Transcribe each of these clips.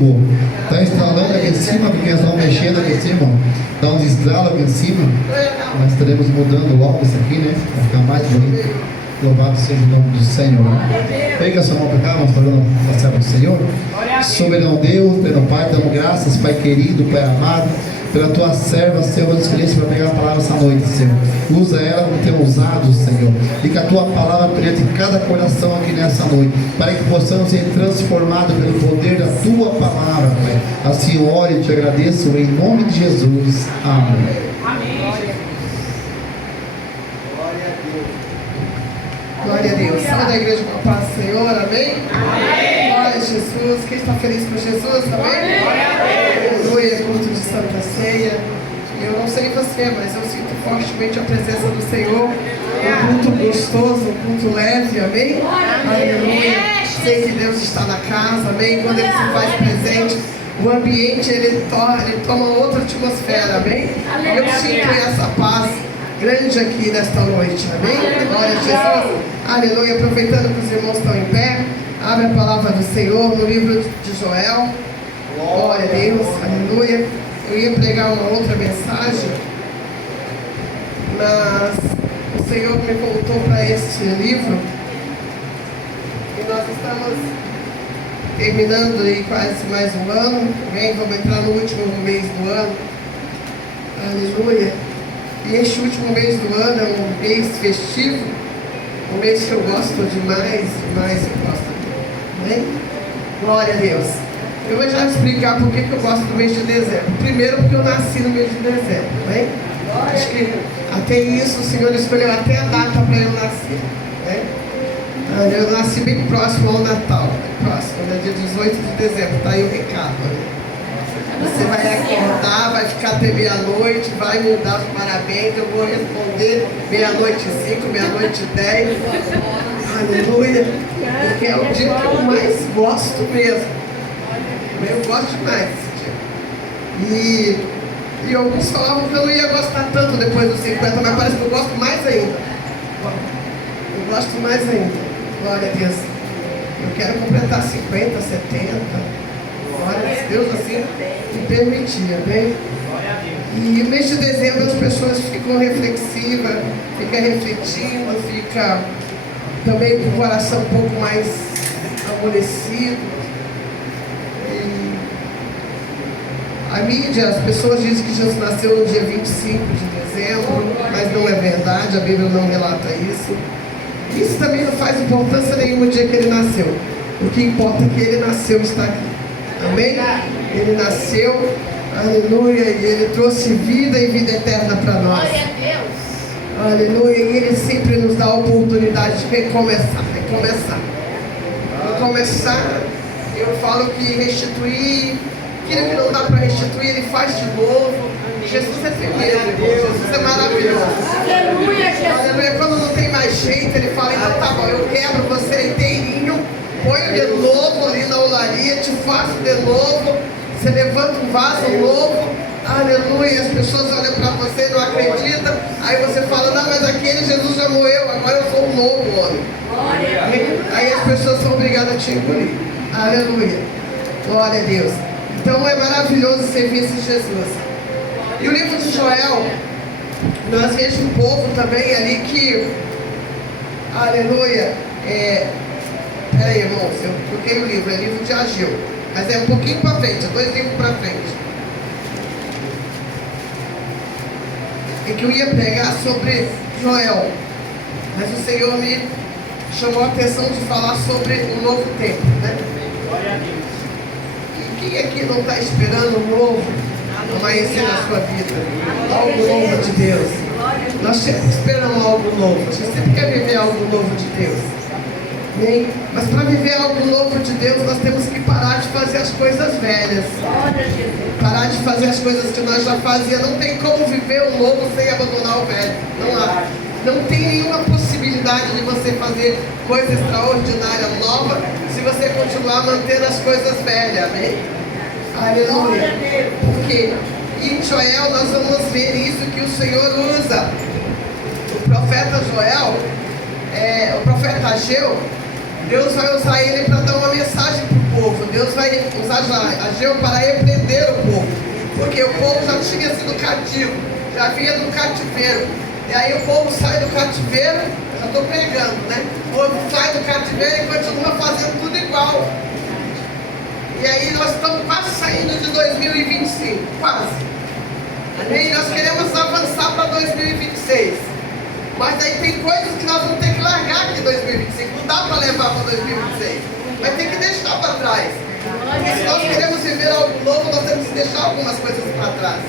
fogo. Está instalando aqui em cima, porque eles estão mexendo aqui em cima. Dá uns estralos aqui em cima. Nós estaremos mudando logo isso aqui, né? Para ficar mais bonito. Louvado seja o nome do Senhor. Pega a sua mão para cá, vamos falando a serva do Senhor. Soberano Deus, pleno Pai, damos graças, Pai querido, Pai amado, pela tua serva, Senhor, nos escolheste para pegar a palavra essa noite, Senhor. Usa ela como tem usado, Senhor. E que a tua palavra penetre em cada coração aqui nessa noite, para que possamos ser transformados pelo poder da tua palavra, Pai. Assim eu oro e te agradeço em nome de Jesus. Amém. Glória a Deus. Salve da igreja com a paz do Senhor, amém? Amém. Glória a Jesus. Quem está feliz com Jesus, amém? Aleluia, culto de Santa Ceia. Eu não sei você, mas eu sinto fortemente a presença do Senhor. Um culto gostoso, um culto leve, amém? Aleluia. Sei que Deus está na casa, amém? Quando Ele se faz presente, o ambiente ele toma outra atmosfera, amém? Eu sinto essa paz grande aqui nesta noite, amém? Glória a Jesus, aleluia. Aproveitando que os irmãos estão em pé, abre a palavra do Senhor no livro de Joel. Glória a Deus, aleluia. Eu ia pregar uma outra mensagem, mas o Senhor me voltou para este livro e nós estamos terminando aí quase mais um ano, amém? Vamos entrar no último mês do ano, aleluia. E este último mês do ano é um mês festivo, um mês que eu gosto demais eu gosto, amém? Glória a Deus. Eu vou já explicar por que eu gosto do mês de dezembro. Primeiro, porque eu nasci no mês de dezembro, amém? Acho que até isso o Senhor escolheu até a data para eu nascer, né? Eu nasci bem próximo ao Natal, próximo, né? Dia 18 de dezembro, está aí o recado, né? Você vai acordar, vai ficar até meia-noite, vai me dar os parabéns, eu vou responder meia-noite e 5, meia-noite e 10. Aleluia. Porque é o dia que eu mais gosto mesmo. Eu gosto demais desse dia. E alguns falavam que eu não ia gostar tanto depois dos 50, mas parece que eu gosto mais ainda. Eu gosto mais ainda. Glória a Deus. Eu quero completar 50, 70. Glória a Deus, assim me permitia, bem? E no mês de dezembro as pessoas ficam reflexivas, ficam refletindo, ficam também com o coração um pouco mais amolecido. E a mídia, as pessoas dizem que Jesus nasceu no dia 25 de dezembro, mas não é verdade, a Bíblia não relata isso. Isso também não faz importância nenhuma no dia que ele nasceu. O que importa é que ele nasceu e está aqui. Amém? Ele nasceu, aleluia, e ele trouxe vida e vida eterna para nós. Glória a Deus. Aleluia, e ele sempre nos dá a oportunidade de recomeçar. Recomeçar, eu falo que restituir, aquilo que não dá para restituir, ele faz de novo. Jesus é primeiro, Jesus é maravilhoso. Aleluia, Jesus. Aleluia, quando não tem mais jeito, ele fala, então tá bom, eu quebro você inteirinho, ponho de novo ali na olaria, te faço de novo, você levanta um vaso novo, aleluia, as pessoas olham para você e não acreditam, aí você fala, não, mas aquele Jesus já morreu, agora eu sou um novo homem. Aí as pessoas são obrigadas a te engolir, aleluia, glória a Deus. Então é maravilhoso servir esse Jesus. E o livro de Joel, nós vemos um povo também ali que, aleluia, peraí, irmãos, eu troquei o livro, é livro de Ageu, mas é um pouquinho para frente, é 2 livros para frente. E que eu ia pregar sobre Joel, mas o Senhor me chamou a atenção de falar sobre o novo tempo, né? E quem aqui não está esperando um novo amanhecer na sua vida? Algo novo de Deus. Nós sempre esperamos algo novo, a gente sempre quer viver algo novo de Deus. Amém? Mas para viver algo novo de Deus, nós temos que parar de fazer as coisas velhas. Parar de fazer as coisas que nós já fazíamos. Não tem como viver o novo sem abandonar o velho. Não há. Não tem nenhuma possibilidade de você fazer coisa extraordinária nova se você continuar mantendo as coisas velhas. Amém? Aleluia. Porque em Joel nós vamos ver isso que o Senhor usa. O profeta Joel, o profeta Ageu, Deus vai usar ele para dar uma mensagem para o povo. Deus vai usar Ageu para repreender o povo. Porque o povo já tinha sido cativo, já vinha do cativeiro. E aí o povo sai do cativeiro, já estou pregando, né? O povo sai do cativeiro e continua fazendo tudo igual. E aí nós estamos quase saindo de 2025, quase. E nós queremos avançar para 2026. Mas aí tem coisas que nós vamos ter que largar aqui em 2025. Não dá para levar para 2026. Vai ter que deixar para trás. Porque se nós queremos viver algo novo, nós temos que deixar algumas coisas para trás.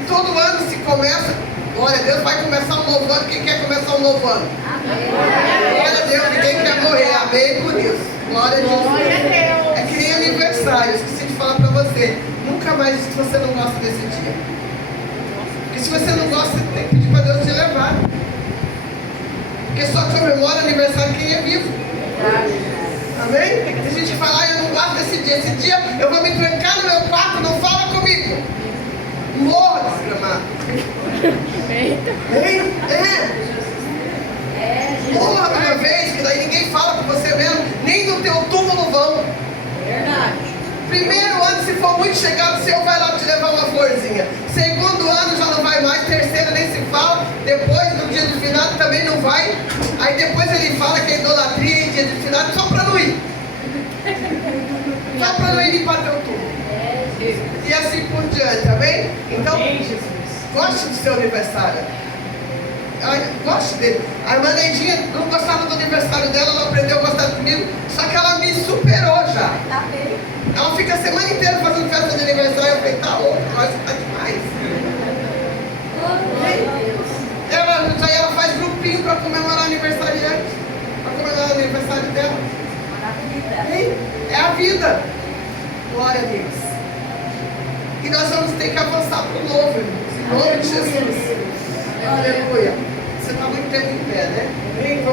E todo ano se começa, glória a Deus, vai começar um novo ano. Quem quer começar um novo ano? Glória a Deus, ninguém quer morrer. Amém por isso. Glória a Deus. É que nem aniversário, esqueci de falar para você. Nunca mais se você não gosta desse dia. Porque se você não gosta, você tem que pedir para Deus te levar. Porque só comemora aniversário quem é vivo. Amém? Tem gente que fala, eu não gosto desse dia. Esse dia eu vou me trancar no meu quarto, não fala comigo. Morra, desgramado. Morra de uma vez, que daí ninguém fala com você mesmo. Nem no teu túmulo vão. Verdade. Primeiro ano, se for muito chegado, o Senhor vai lá te levar uma florzinha. Segundo ano já não vai mais. Terceiro nem se fala. Depois do dia do finado também não vai. Aí depois ele fala que é idolatria e dia do finado só para não ir. Só para não ir limpar teu túmulo. E assim por diante, amém? Então, goste do seu aniversário. Goste dele. A irmã Neidinha não gostava do aniversário dela, ela aprendeu a gostar comigo, só que ela me superou já. Ela fica a semana inteira fazendo festa de aniversário. Eu falei, tá louco, nós tá demais. Ela faz grupinho para comemorar o aniversariante, para comemorar o aniversário dela. É a vida. Glória a Deus. E nós vamos ter que avançar para o novo, irmãos. Em nome de Jesus. Aleluia. Você está muito tempo em pé, né? Amém?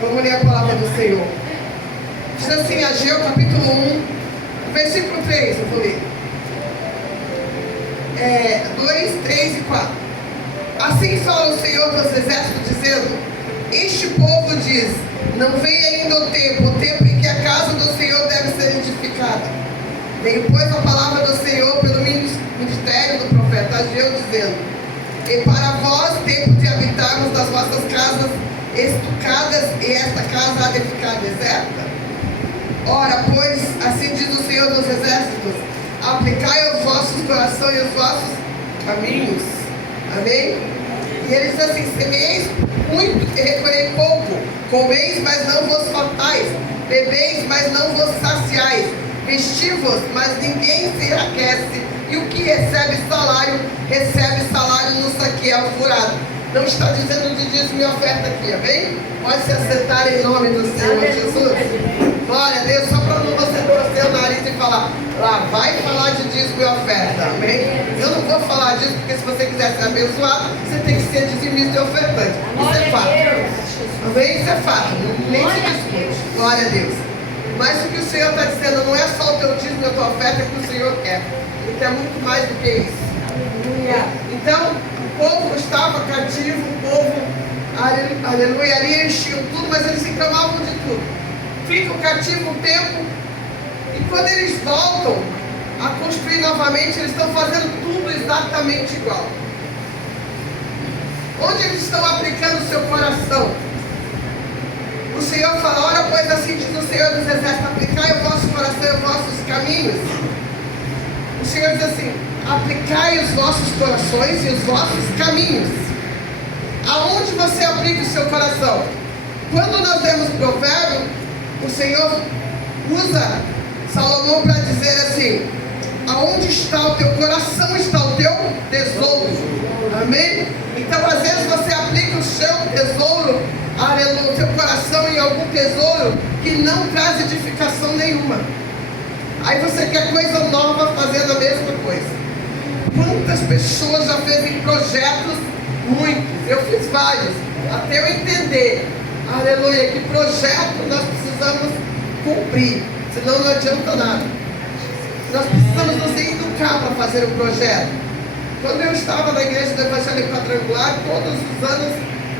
Vamos ler a palavra do Senhor. Diz assim, Ageu capítulo 1, versículo 3, eu vou ler. 2, 3 e 4. Assim fala o Senhor dos Exércitos, dizendo: este povo diz, não vem ainda o tempo em que a casa do Senhor deve ser edificada. Veio, pois, a palavra do Senhor pelo ministério do profeta Ageu, dizendo: e para vós, tempo de habitarmos nas vossas casas estucadas, e esta casa há de ficar deserta? Ora, pois, assim diz o Senhor dos Exércitos: aplicai aos vossos corações e aos vossos caminhos. Amém? E ele diz assim: semeis muito e recolhei pouco, comeis, mas não vos fartais, bebeis, mas não vos saciais, vestivos, mas ninguém se aquece, e o que recebe salário no saqueal furado. Não está dizendo de dízimo e oferta aqui, amém? Pode se assentar em nome do Senhor Jesus. Glória a Deus, só para não você torcer o nariz e falar, lá vai falar de dízimo e oferta, amém? Eu não vou falar disso, porque se você quiser ser abençoado, você tem que ser dizimista e ofertante. Isso é fato. Amém? Isso é fato. Nem se discute. Glória a Deus. Mas o que o Senhor está dizendo não é só o teu dízimo e a tua oferta que o Senhor quer. Ele quer muito mais do que isso. Então, o povo estava cativo, o povo, aleluia, ali enchiam tudo, mas eles reclamavam de tudo. Ficam cativos um tempo, e quando eles voltam a construir novamente, eles estão fazendo tudo exatamente igual. Onde eles estão aplicando o seu coração? O Senhor fala: ora, pois assim diz o Senhor dos Exércitos, aplicai o vosso coração e os vossos caminhos. O Senhor diz assim: aplicai os vossos corações e os vossos caminhos. Aonde você aplica o seu coração? Quando nós lemos o provérbio, o Senhor usa Salomão para dizer assim: aonde está o teu coração, está o teu tesouro. Amém? Então às vezes você aplica o seu tesouro, aleluia, o seu coração em algum tesouro que não traz edificação nenhuma. Aí você quer coisa nova fazendo a mesma coisa. Quantas pessoas já fez projetos? Muitos. Eu fiz vários. Até eu entender, aleluia, que projeto nós precisamos cumprir. Senão não adianta nada. Nós precisamos nos educar para fazer o projeto. Quando eu estava na igreja do Evangelho Quadrangular, todos os anos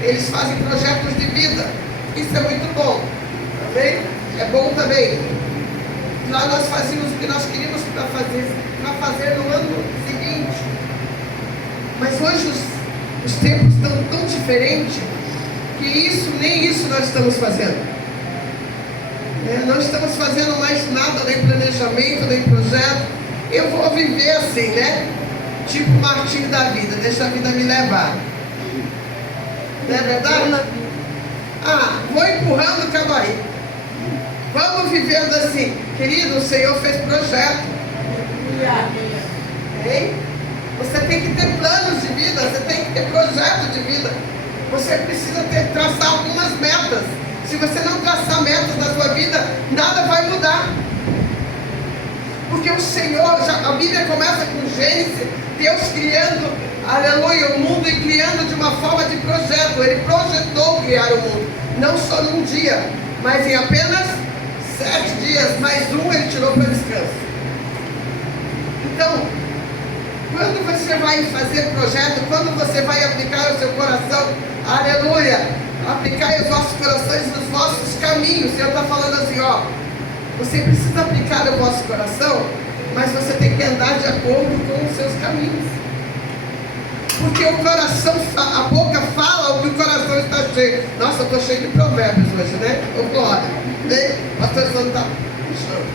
eles fazem projetos de vida. Isso é muito bom. Amém? É bom também. Lá nós fazíamos o que nós queríamos para fazer no ano seguinte. Mas hoje os tempos estão tão diferentes que nem isso nós estamos fazendo. Não estamos fazendo mais nada, nem planejamento, nem projeto. Eu vou viver assim, né? Tipo Martinho da vida, deixa a vida me levar. Não é verdade? Vou empurrando cada aí. Vamos vivendo assim. Querido, o Senhor fez projeto. Hein? Você tem que ter planos de vida, você tem que ter projeto de vida. Você precisa traçar algumas metas. Se você não traçar metas na sua vida, nada vai mudar. Porque o Senhor, a Bíblia começa com Gênesis, Deus criando, aleluia, o mundo e criando de uma forma de projeto. Ele projetou criar o mundo, não só num dia, mas em apenas 7 dias, mais um ele tirou para descanso. Então, quando você vai fazer projeto, quando você vai aplicar o seu coração, aleluia, aplicar os vossos corações nos vossos caminhos. O Senhor está falando assim, você precisa aplicar o vosso coração, mas você tem que andar de acordo com os seus caminhos. Porque o coração, a boca fala o que o coração está cheio. Nossa, eu estou cheio de provérbios hoje, né? Ô glória, né? O pastor Sandro está puxando.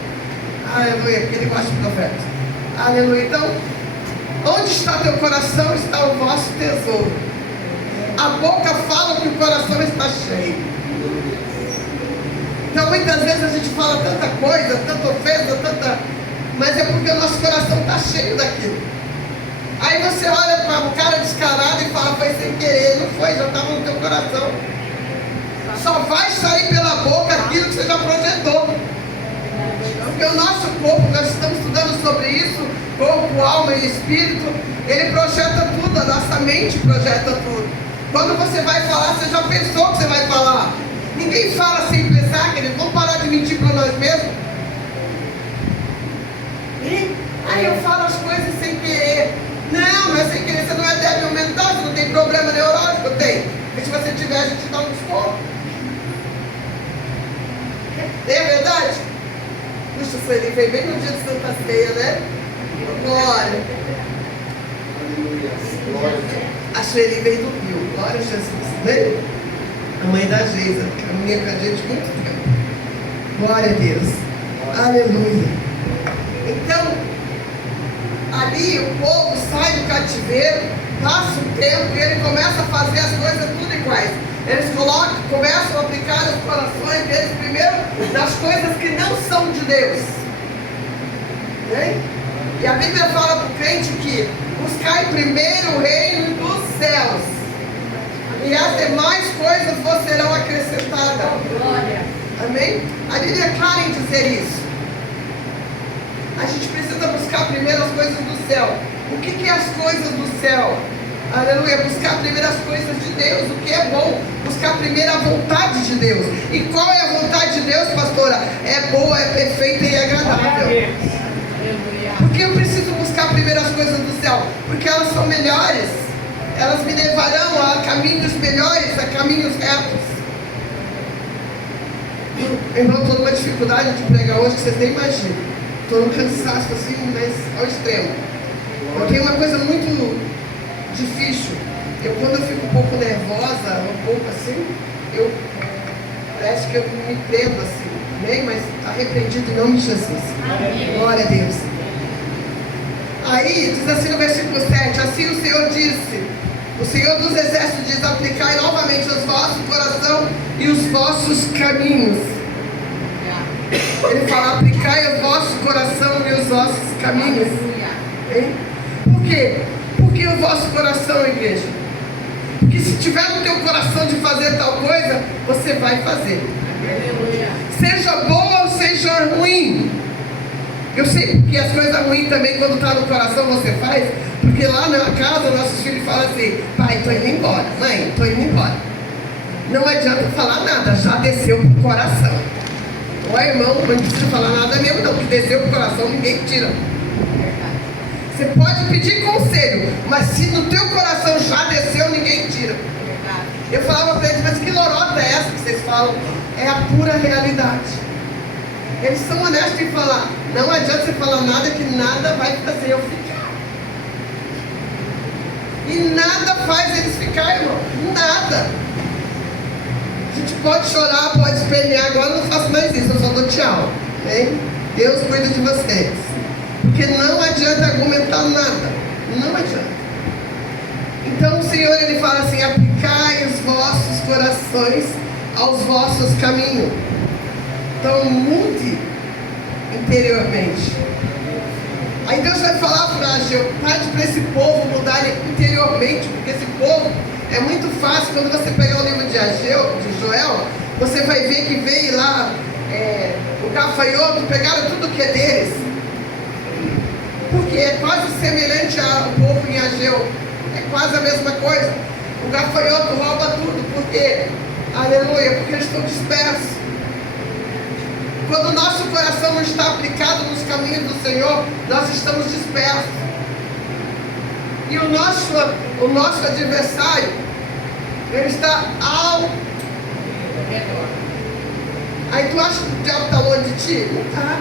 Aleluia, porque ele gosta de provérbios. Aleluia. Então, onde está teu coração, está o vosso tesouro. A boca fala que o coração está cheio. Então muitas vezes a gente fala tanta coisa, tanta ofensa, mas é porque o nosso coração está cheio daquilo. Aí você olha para o cara descarado e fala, foi sem querer. Não foi, já estava no teu coração. Só vai sair pela boca aquilo que você já projetou. Porque o nosso corpo, nós estamos estudando sobre isso, corpo, alma e espírito, ele projeta tudo, a nossa mente projeta tudo. Quando você vai falar, você já pensou que você vai falar. Ninguém fala sem pensar, querido. Vamos parar de mentir para nós mesmos. Aí eu falo as coisas sem querer. Não é sem querer, você não é débil mental, você não tem problema neurológico, tem. Porque se você tiver, a gente dá um desconto. É verdade? Puxa, ele veio bem no dia de Santa Ceia, né? Glória. A Sueli veio do Rio. Glória a Jesus, né? A mãe da Geisa, caminha com a gente muito tempo. Glória a Deus. Aleluia. Então, ali o povo sai do cativeiro, passa um tempo e ele começa a fazer as coisas tudo iguais. Eles começam a aplicar os corações deles primeiro nas coisas que não são de Deus. Né? E a Bíblia fala para o crente que buscai primeiro o reino dos céus, e as demais coisas vos serão acrescentadas. Amém? A Bíblia é clara em dizer isso. A gente precisa buscar primeiro as coisas do céu. O que é as coisas do céu? Aleluia, buscar primeiro as coisas de Deus, o que é bom, buscar primeiro a vontade de Deus. E qual é a vontade de Deus, pastora? É boa, é perfeita e agradável. Por que eu preciso buscar primeiro as coisas do céu? Porque elas são melhores, elas me levarão a caminhos melhores, a caminhos retos. Irmão, estou numa dificuldade de pregar hoje que vocês nem imaginam. Estou num cansaço assim, mas ao extremo. Eu tenho uma coisa muito difícil. Quando eu fico um pouco nervosa, um pouco assim, parece que eu me prendo assim, né? Mas está repreendido em nome de Jesus. Glória a Deus. Aí diz assim no versículo 7, assim o Senhor disse, o Senhor dos Exércitos diz, aplicai novamente os vossos coração e os vossos caminhos. Ele fala, aplicai o vosso coração e os vossos caminhos. Hein? Por quê? Porque o vosso coração, igreja? Porque se tiver no teu coração de fazer tal coisa, você vai fazer. Seja boa ou seja ruim. Eu sei que as coisas ruins também, quando está no coração, você faz. Porque lá na casa, nossos filhos falam assim, pai, estou indo embora. Mãe, estou indo embora. Não adianta falar nada, já desceu para o coração. Ó, irmão, não precisa falar nada mesmo não, que desceu para o coração, ninguém tira. Você pode pedir conselho, mas se no teu coração já desceu, ninguém tira. Eu falava para eles, mas que lorota é essa que vocês falam? É a pura realidade. Eles são honestos em falar. Não adianta você falar nada que nada vai fazer eu ficar. E nada faz eles ficar, irmão. Nada. A gente pode chorar, pode espernear. Agora eu não faço mais isso, eu só dou tchau. Hein? Deus cuida de vocês. Porque não adianta argumentar nada. Não adianta. Então o Senhor, Ele fala assim: aplicai os vossos corações aos vossos caminhos. Então mude interiormente. Aí Deus vai falar para Ageu: pede para esse povo mudar interiormente, porque esse povo é muito fácil. Quando você pegar o livro de Ageu, de Joel, você vai ver que veio lá o gafanhoto, pegaram tudo que é deles. Porque é quase semelhante ao povo em Ageu. É quase a mesma coisa. O gafanhoto rouba tudo. Por quê? Aleluia, porque eles estão dispersos. Quando o nosso coração não está aplicado nos caminhos do Senhor, nós estamos dispersos. E o nosso adversário, ele está ao redor. Aí tu acha que o diabo está longe de ti? Não está.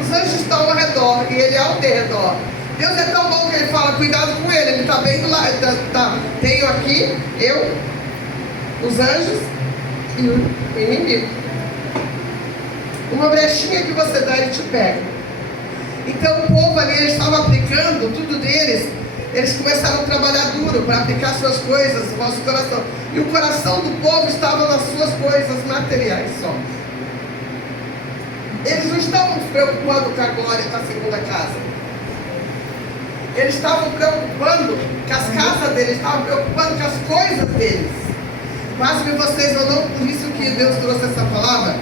Os anjos estão ao redor e ele é ao derredor. Deus é tão bom que ele fala: cuidado com ele, ele está bem do lado. Tá. Tenho aqui eu, os anjos e o inimigo. Uma brechinha que você dá, ele te pega. Então o povo ali, eles estavam aplicando tudo deles. Eles começaram a trabalhar duro para aplicar suas coisas, o nosso coração. E o coração do povo estava nas suas coisas materiais só. Eles não estavam se preocupando com a glória da segunda casa. Eles estavam preocupando com as casas deles, estavam preocupando com as coisas deles. Mas vocês ou não, por isso que Deus trouxe essa palavra.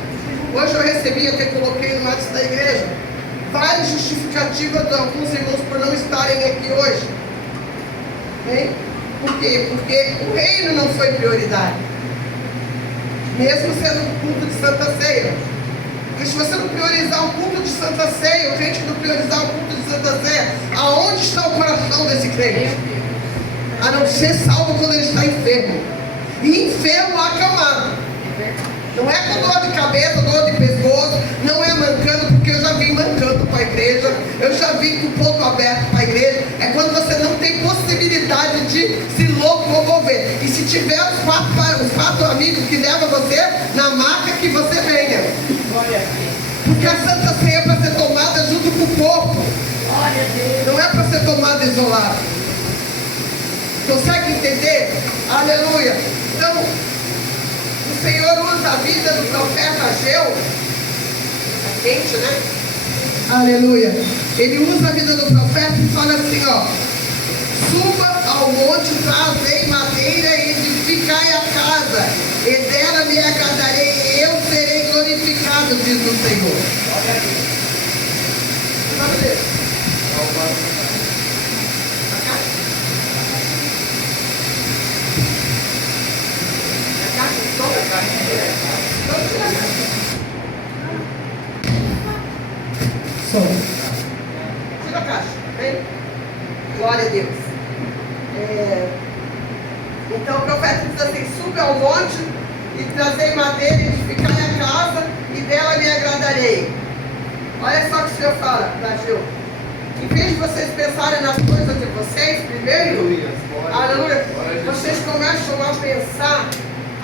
Hoje eu recebi, até coloquei no WhatsApp da igreja, várias justificativas de alguns irmãos por não estarem aqui hoje. Hein? Por quê? Porque o reino não foi prioridade. Mesmo sendo um culto de Santa Ceia. Porque se você não priorizar o culto de Santa Ceia, o crente não priorizar o culto de Santa Ceia, aonde está o coração desse crente? A não ser salvo quando ele está enfermo. E enfermo acamado. Não é com dor de cabeça, dor de pescoço, não é mancando, porque eu já vim mancando para a igreja, eu já vim com o ponto aberto para a igreja. É quando você não tem possibilidade de se locomover. E se tiver os quatro amigos que levam você, na marca que você venha. Porque a Santa Ceia é para ser tomada junto com o corpo. Não é para ser tomada isolada. Consegue entender? Aleluia. Então, o Senhor usa a vida do profeta Ageu. Tá quente, né? Aleluia. Ele usa a vida do profeta e fala assim, ó: suba ao monte, trazei madeira e edificai a casa, e dela me agradarei, e eu serei glorificado, diz o Senhor. Olha aqui. Vamos ver. Tira a caixa, vem. Glória a Deus. Então o profeta diz assim: suba ao monte e trazei madeira e edificai a casa, e dela me agradarei. Olha só o que o Senhor fala para Ageu. Em vez de vocês pensarem nas coisas de vocês primeiro, aleluia, vocês começam a pensar,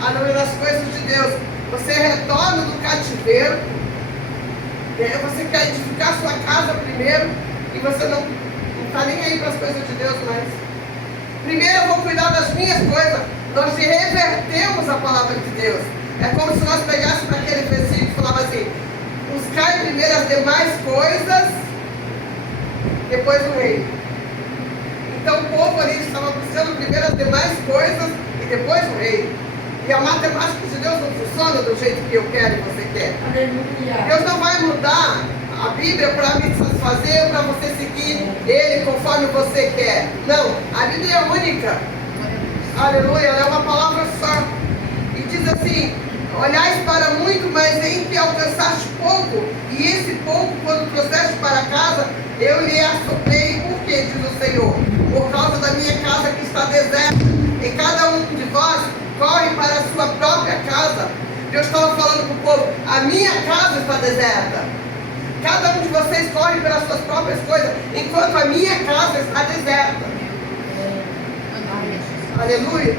aleluia, nas coisas de Deus. Você retorna do cativeiro, você quer edificar sua casa primeiro, e você não está nem aí para as coisas de Deus mais. Primeiro eu vou cuidar das minhas coisas. Nós revertemos a palavra de Deus. É como se nós pegássemos aquele versículo e falava assim: buscai primeiro as demais coisas, depois o reino. Então o povo ali estava buscando primeiro as demais coisas e depois o reino. E a matemática de Deus não funciona do jeito que eu quero e você quer. Aleluia. Deus não vai mudar a Bíblia para me satisfazer ou para você seguir Ele conforme você quer. Não, a Bíblia é única. Aleluia, ela é uma palavra só. E diz assim: olhais para muito, mas em que alcançaste pouco, e esse pouco, quando trouxeste para casa, eu lhe assoprei. Por quê, diz o Senhor? Por causa da minha casa que está deserta. E cada um de vós corre para a sua própria casa. Deus estava falando para o povo: a minha casa está deserta. Cada um de vocês corre pelas suas próprias coisas, enquanto a minha casa está deserta. Aleluia.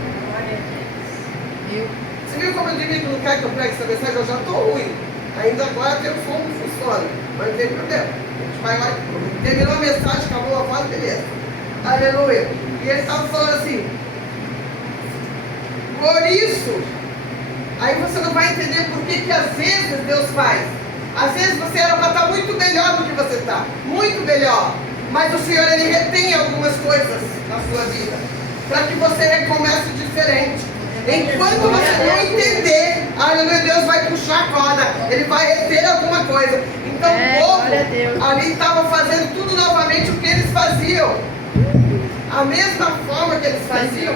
Você viu como o inimigo não quer que eu pregue essa mensagem? Eu já estou ruim. Ainda agora tem o som que funciona, mas não tem problema. A gente vai lá, terminou a mensagem, acabou a voz, beleza. Aleluia. E ele estava falando assim: por isso, aí você não vai entender por que às vezes Deus faz. Às vezes você era para estar muito melhor do que você está, muito melhor. Mas o Senhor, Ele retém algumas coisas na sua vida, para que você recomece diferente. Enquanto você não entender, aleluia, Deus vai puxar a corda, Ele vai reter alguma coisa. Então o povo ali estava fazendo tudo novamente o que eles faziam. A mesma forma que eles faziam.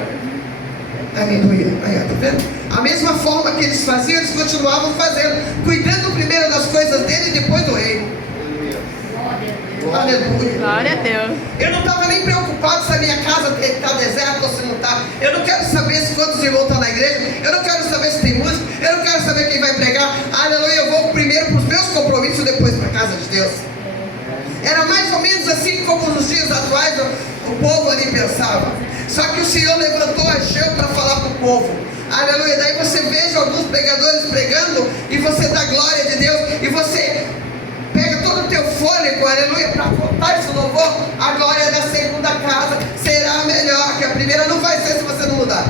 Aleluia, tá vendo? A mesma forma que eles faziam, eles continuavam fazendo, cuidando primeiro das coisas dele e depois do reino. Aleluia. Glória a Deus. Eu não estava nem preocupado se a minha casa está deserta ou se não está. Eu não quero saber se quantos irmãos estão na igreja. Eu não quero saber se tem música. Eu não quero saber quem vai pregar. Aleluia. Eu vou primeiro para os meus compromissos e depois para a casa de Deus. Era mais ou menos assim como nos dias atuais o povo ali pensava. Só que o Senhor levantou Ageu para falar para o povo. Aleluia. Daí você veja alguns pregadores pregando e você dá glória de Deus e você pega todo o teu fôlego, aleluia, para contar esse louvor. A glória da segunda casa será melhor que a primeira. Não vai ser se você não mudar.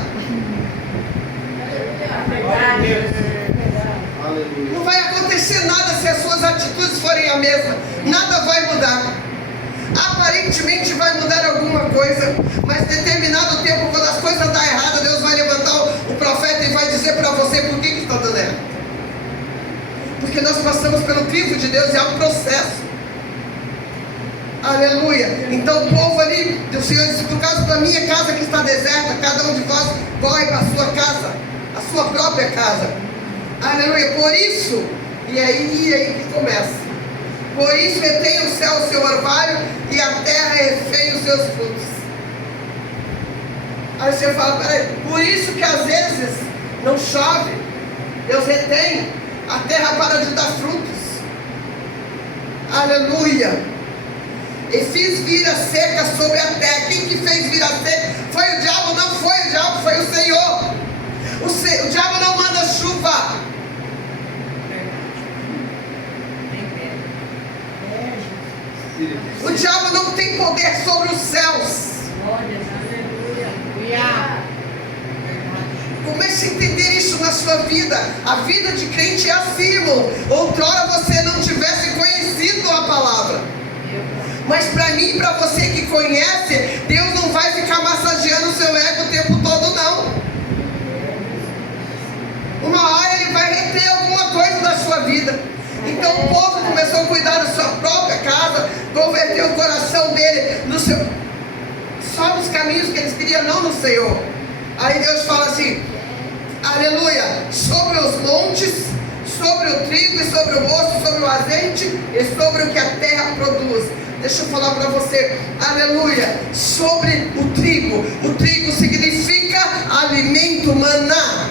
Não vai acontecer nada se as suas atitudes forem a mesma. Nada vai mudar. Aparentemente vai mudar alguma coisa, mas determinado tempo, quando as coisas estão erradas, Deus vai levantar o profeta e vai dizer para você por que está dando errado. Porque nós passamos pelo crivo de Deus e há um processo. Aleluia. Então o povo ali, o Senhor disse: por causa da minha casa que está deserta, cada um de vós corre para a sua casa, a sua própria casa. Aleluia. Por isso, e aí que começa. Por isso retém o céu o seu orvalho e a terra refém os seus frutos. Aí você fala: peraí, por isso que às vezes não chove, Deus retém a terra para de dar frutos. Aleluia. E fiz vir a seca sobre a terra. Quem que fez vir a seca? Foi o diabo? Não foi o diabo, foi o Senhor. O diabo não manda chuva. O diabo não tem poder sobre os céus. Comece a entender isso na sua vida. A vida de crente é assim, irmão. Outrora você não tivesse conhecido a palavra, mas para mim e para você que conhece, Deus não vai ficar massageando o seu ego o tempo todo, não. Uma hora Ele vai reter alguma coisa da sua vida. Então o povo começou a cuidar da sua própria casa, converteu o coração dele só nos caminhos que eles queriam, não no Senhor. Aí Deus fala assim: aleluia, sobre os montes, sobre o trigo e sobre o mosto, sobre o azeite e sobre o que a terra produz. Deixa eu falar para você, aleluia, sobre o trigo significa alimento, maná.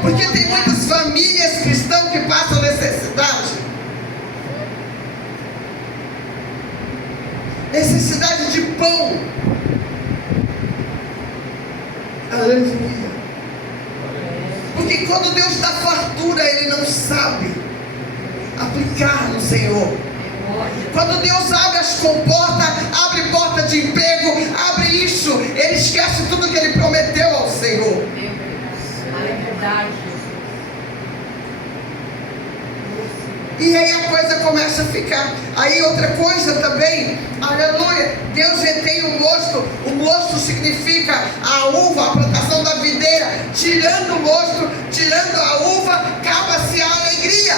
Porque tem muitas famílias cristãs que passam necessidade. Necessidade de pão. Aleluia. Porque quando Deus dá fartura, Ele não sabe aplicar no Senhor. Quando Deus abre as comportas, abre porta de emprego, abre isso, Ele esquece tudo que Ele prometeu ao Senhor. E aí a coisa começa a ficar. Aí outra coisa também, aleluia, Deus retém o mosto. O mosto significa a uva, a plantação da videira. Tirando o mosto, tirando a uva, acaba-se a alegria.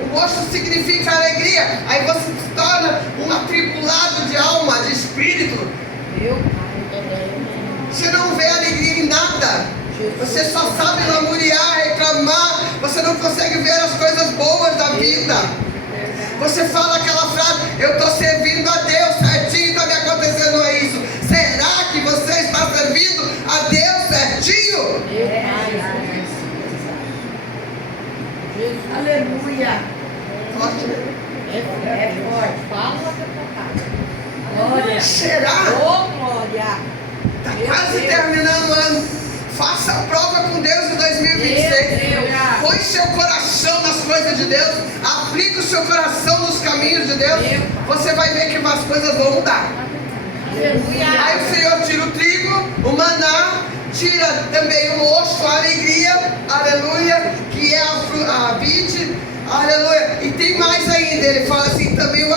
O mosto significa alegria. Aí você se torna um atribulado de alma, de espírito. Você não vê alegria em nada. Você só sabe lamuriar, reclamar. Você não consegue ver as coisas boas da vida. Você fala aquela frase: eu estou servindo a Deus certinho, está me acontecendo isso. Será que você está servindo a Deus certinho? Será? Ô, glória. Está quase terminando o ano. Faça a prova com Deus em 2026. Põe seu coração nas coisas de Deus. Aplique o seu coração nos caminhos de Deus. Você vai ver que as coisas vão mudar. Aí o Senhor tira o trigo, o maná, tira também o mosto, a alegria, aleluia, que é a vide, aleluia. E tem mais ainda, ele fala assim, também o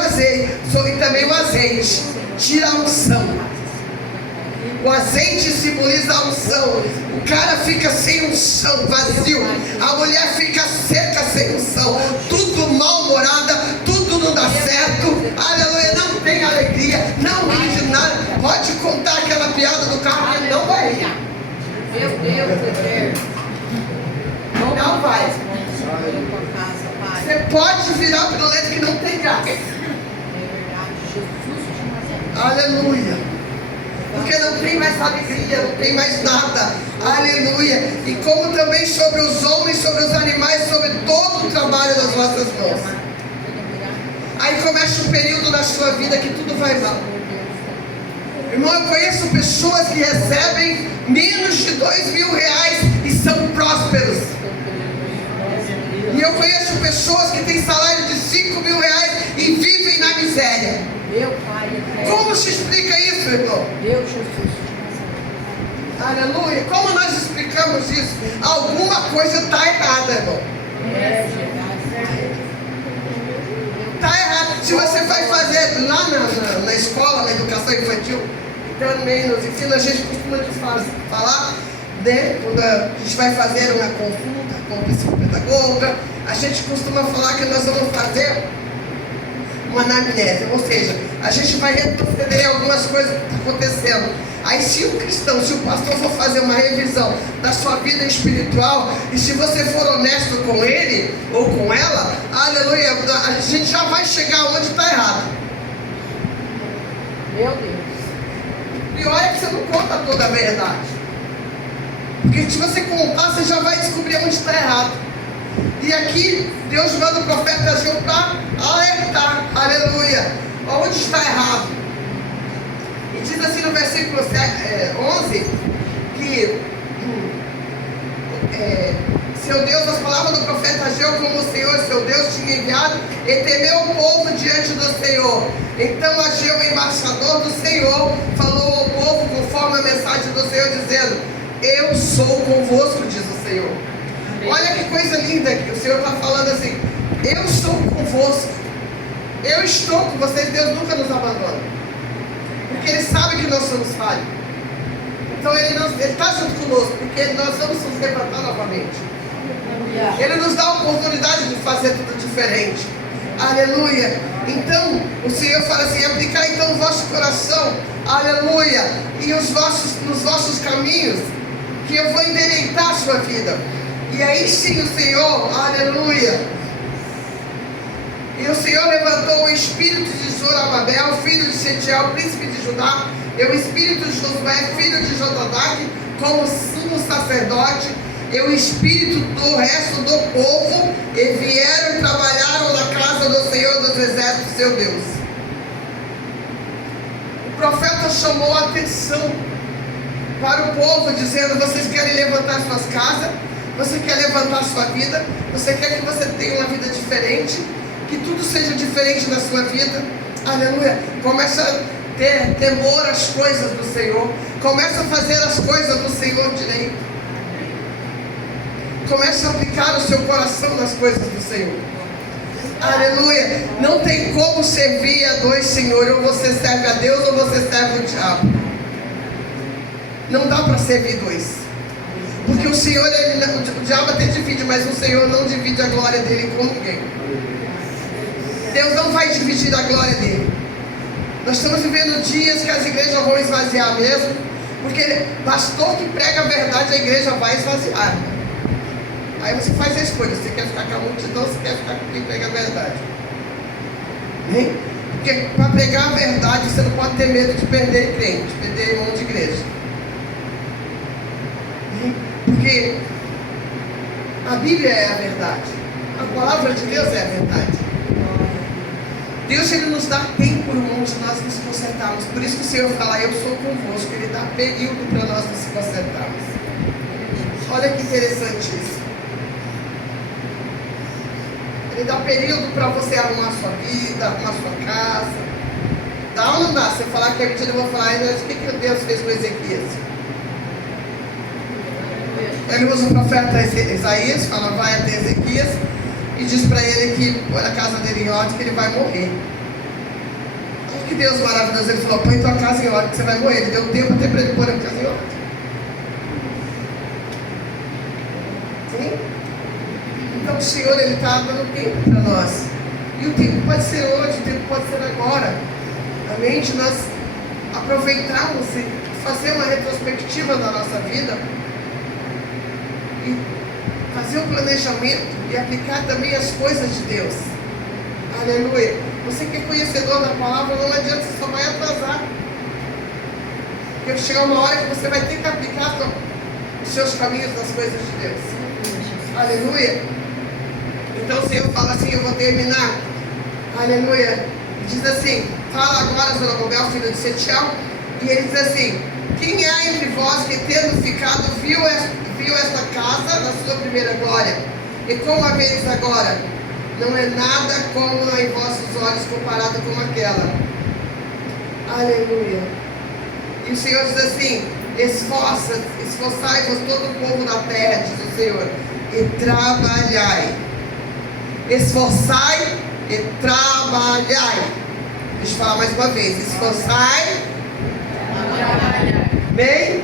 azeite, tira a unção. O azeite simboliza a unção. O cara fica sem unção, vazio. A mulher fica seca sem unção. Tudo mal-humorada, tudo não dá certo. Aleluia, não tem alegria, não ri de nada. Pode contar aquela piada do carro, ele não vai rir. Meu Deus, eterno. Não vai. Você pode virar para o leite que não tem graça. Aleluia. Porque não tem mais alegria, não tem mais nada. Aleluia. E como também sobre os homens, sobre os animais, sobre todo o trabalho das vossas mãos. Aí começa um período na sua vida que tudo vai mal. Irmão, eu conheço pessoas que recebem menos de R$2.000 e são prósperos. E eu conheço pessoas que têm salário de R$5.000 e vivem na miséria. Meu Pai eterno. Como se explica isso, irmão? Deus Jesus. Aleluia. Como nós explicamos isso? Alguma coisa está errada, irmão. Está errado. Se você vai fazer lá na escola, na educação infantil, também nos ensina, a gente costuma falar, né? Quando a gente vai fazer uma consulta com o psicopedagoga, a gente costuma falar que nós vamos fazer uma anamnese, ou seja, a gente vai retroceder em algumas coisas que estão acontecendo. Aí se o cristão, se o pastor for fazer uma revisão da sua vida espiritual, e se você for honesto com ele ou com ela, aleluia, a gente já vai chegar onde está errado. Meu Deus. Pior é que você não conta toda a verdade. Porque se você contar, você já vai descobrir onde está errado. E aqui, Deus manda o profeta Ageu para alertar, aleluia, onde está errado. E diz assim no versículo 11, que seu Deus, as palavras do profeta Ageu, como o Senhor, seu Deus, tinha enviado, e temeu o povo diante do Senhor. Então Ageu, embaixador do Senhor, falou ao povo conforme a mensagem do Senhor, dizendo: eu sou convosco, diz o Senhor. Olha que coisa linda aqui, o Senhor está falando assim: eu estou convosco, eu estou com vocês. Deus nunca nos abandona, porque Ele sabe que nós somos falhos. Então Ele está junto conosco, porque nós vamos nos levantar novamente. Ele nos dá a oportunidade de fazer tudo diferente. Aleluia. Então o Senhor fala assim: aplicar então o vosso coração, aleluia, e nos vossos caminhos, que eu vou endireitar a sua vida. E aí sim o Senhor, aleluia, e o Senhor levantou o espírito de Zorobabel, filho de Setiel, príncipe de Judá, e o espírito de Josué, filho de Jodadaque, como sumo sacerdote, e o espírito do resto do povo, e vieram e trabalharam na casa do Senhor dos exércitos, seu Deus. O profeta chamou a atenção para o povo, dizendo: vocês querem levantar suas casas? Você quer levantar a sua vida? Você quer que você tenha uma vida diferente? Que tudo seja diferente na sua vida? Aleluia. Começa a ter temor às coisas do Senhor. Começa a fazer as coisas do Senhor direito. Começa a aplicar o seu coração nas coisas do Senhor. Aleluia. Não tem como servir a dois senhores. Ou você serve a Deus ou você serve o diabo. Não dá para servir dois. Porque o Senhor, o diabo até divide, mas o Senhor não divide a glória dele com ninguém. Deus não vai dividir a glória dele. Nós estamos vivendo dias que as igrejas vão esvaziar mesmo, porque pastor que prega a verdade, a igreja vai esvaziar. Aí você faz a escolha: você quer ficar com a multidão, você quer ficar com quem prega a verdade. Porque para pregar a verdade, você não pode ter medo de perder crente, de perder irmão de igreja. Porque a Bíblia é a verdade, a palavra de Deus é a verdade. Deus, Ele nos dá tempo, irmãos, de nós nos consertarmos. Por isso que o Senhor fala, eu sou convosco. Ele dá período para nós nos consertarmos. Olha que interessante isso. Ele dá período para você arrumar sua vida, arrumar sua casa. Dá ou não dá? Se eu falar que é mentira, eu vou falar, o que Deus fez com Ezequias? Ele usa o profeta Isaías, fala, vai até Ezequias e diz para ele que põe a casa dele em ordem, que ele vai morrer. Olha que Deus maravilhoso, ele falou, põe tua casa em ordem que você vai morrer. Ele deu tempo até para ele pôr a casa em ordem. Sim? Então o Senhor, Ele está dando tempo para nós. E o tempo pode ser hoje, o tempo pode ser agora. Amém? De nós aproveitarmos e fazer uma retrospectiva da nossa vida e fazer um planejamento e aplicar também as coisas de Deus. Aleluia. Você que é conhecedor da palavra, não adianta, você só vai atrasar. Porque chegar uma hora que você vai ter que aplicar os seus caminhos nas coisas de Deus. Aleluia. Então o Senhor fala assim, eu vou terminar. Aleluia. Diz assim, fala agora Zorobabel, filho de Setiel, e ele diz assim, quem é entre vós que tendo ficado viu esta casa na sua primeira glória? E como a vedes agora? Não é nada como em vossos olhos comparado com aquela. Aleluia. E o Senhor diz assim, esforçai-vos todo o povo da terra, diz o Senhor, e trabalhai. Esforçai e trabalhai. Deixa eu falar mais uma vez. Esforçai. Bem?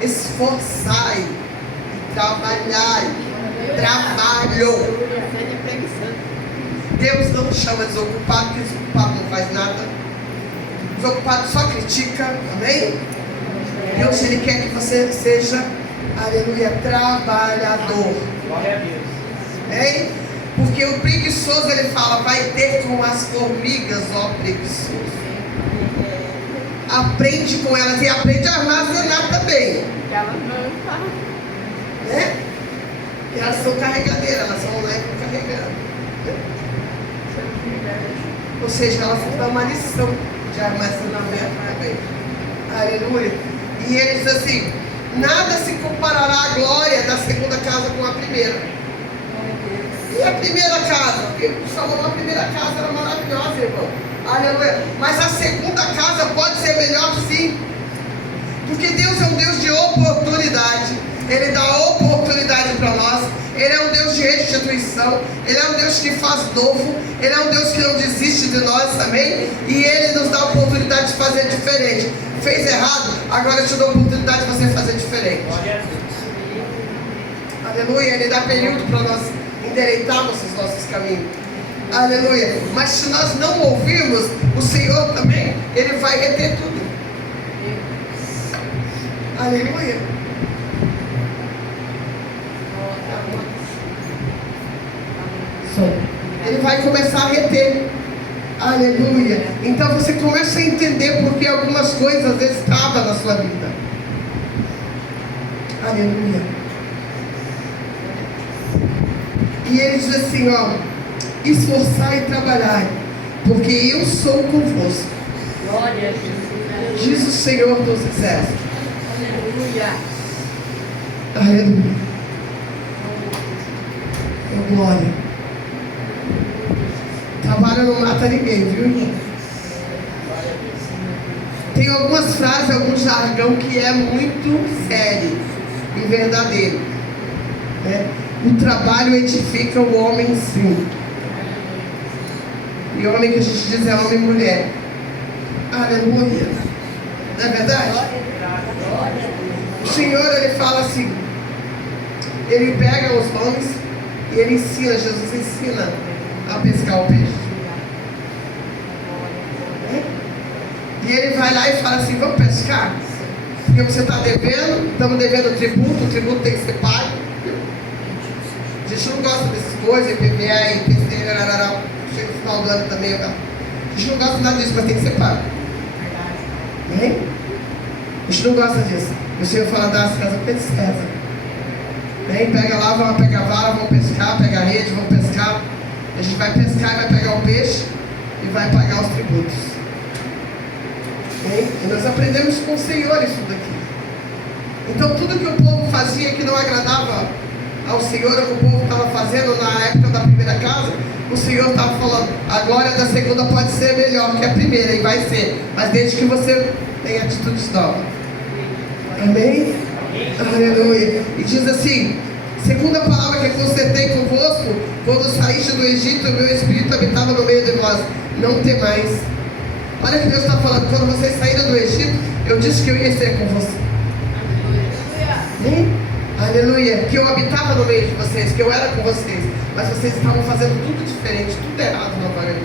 Esforçai e trabalhai. Trabalho. Deus não chama desocupado, porque desocupado não faz nada. Desocupado só critica. Amém? Deus, Ele quer que você seja, aleluia, trabalhador. Glória a Deus. Amém? Porque o preguiçoso, ele fala, vai ter com as formigas, ó preguiçoso. Aprende com elas e aprende a armazenar também. Né? E elas são carregadeiras, elas são leves carregando. Ou seja, elas dão uma lição de armazenamento também. Aleluia. E ele diz assim, nada se comparará à glória da segunda casa com a primeira. E a primeira casa? Porque Salomão, a primeira casa era maravilhosa, irmão. Aleluia. Mas a segunda casa pode ser melhor sim. Porque Deus é um Deus de oportunidade. Ele dá oportunidade para nós. Ele é um Deus de restituição. Ele é um Deus que faz novo. Ele é um Deus que não desiste de nós também. E Ele nos dá a oportunidade de fazer diferente. Fez errado? Agora eu te dou a oportunidade de você fazer diferente. Aleluia. Ele dá período para nós endireitarmos os nossos caminhos. Aleluia. Mas se nós não ouvirmos o Senhor também, Ele vai reter tudo. Aleluia. Ele vai começar a reter. Aleluia. Então você começa a entender porque algumas coisas às vezes travam na sua vida. Aleluia. E ele diz assim, ó, esforçai e trabalhai, porque eu sou convosco. Glória a Deus. Diz o Senhor dos Exércitos. Aleluia. Aleluia. Oh, glória. Trabalho não mata ninguém, viu, irmão? Tem algumas frases, algum jargão que é muito sério e verdadeiro, né? O trabalho edifica o homem sim. E homem que a gente diz é homem e mulher. Aleluia. Não é verdade? O Senhor, Ele fala assim, Ele pega os homens e Ele ensina, Jesus ensina a pescar o peixe. E Ele vai lá e fala assim, vamos pescar? Porque você está devendo, estamos devendo tributo, o tributo tem que ser pago. A gente não gosta dessas coisas, IPVA, IPC, chega no final do ano também. A gente não gosta nada disso, mas tem que ser pago. Amém? A gente não gosta disso. O Senhor fala das casas para César. Amém? Pega lá, vamos pegar vara, vamos pescar, pega a rede, vamos pescar. A gente vai pescar e vai pegar o peixe. e vai pagar os tributos. Hein? E nós aprendemos com o Senhor isso daqui. Então tudo que o povo fazia que não agradava ao Senhor, o que o povo estava fazendo na época da primeira casa, o Senhor estava falando, a glória da segunda pode ser melhor que a primeira, e vai ser, mas desde que você tenha atitudes novas. Amém? Aleluia. E diz assim, segunda palavra que consertei convosco, quando saíste do Egito, o meu Espírito habitava no meio de vós, não temais. Olha que Deus está falando, quando vocês saíram do Egito, eu disse que eu ia ser com você. Aleluia. Que eu habitava no meio de vocês, que eu era com vocês, mas vocês estavam fazendo tudo diferente, tudo errado novamente.